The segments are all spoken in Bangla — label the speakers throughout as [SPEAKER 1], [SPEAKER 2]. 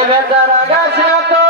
[SPEAKER 1] que vender a.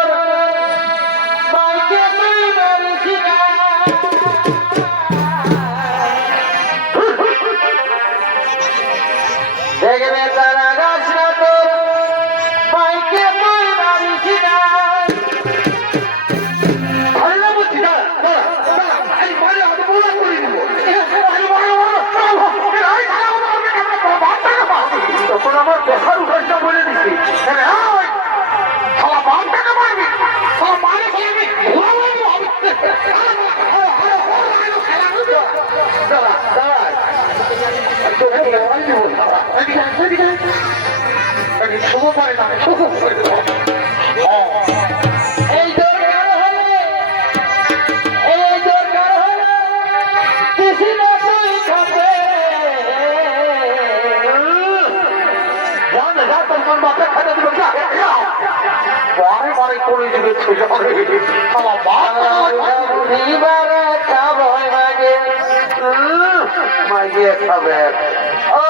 [SPEAKER 1] পারে না। শুভ করে
[SPEAKER 2] এই দরকার হলে, এই দরকার হলে কৃষি না খাবে।
[SPEAKER 1] বারে বারে করে
[SPEAKER 2] খাবে। ও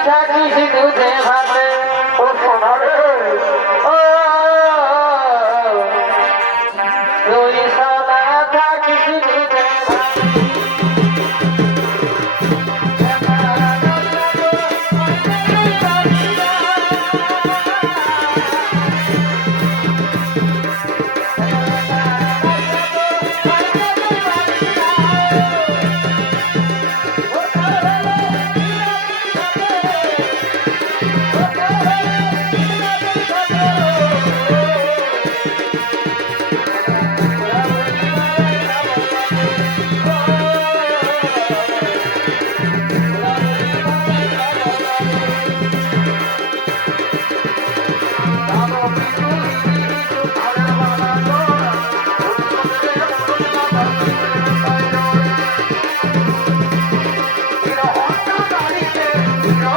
[SPEAKER 2] मीठा दी सिंधु देवा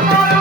[SPEAKER 2] Thank you.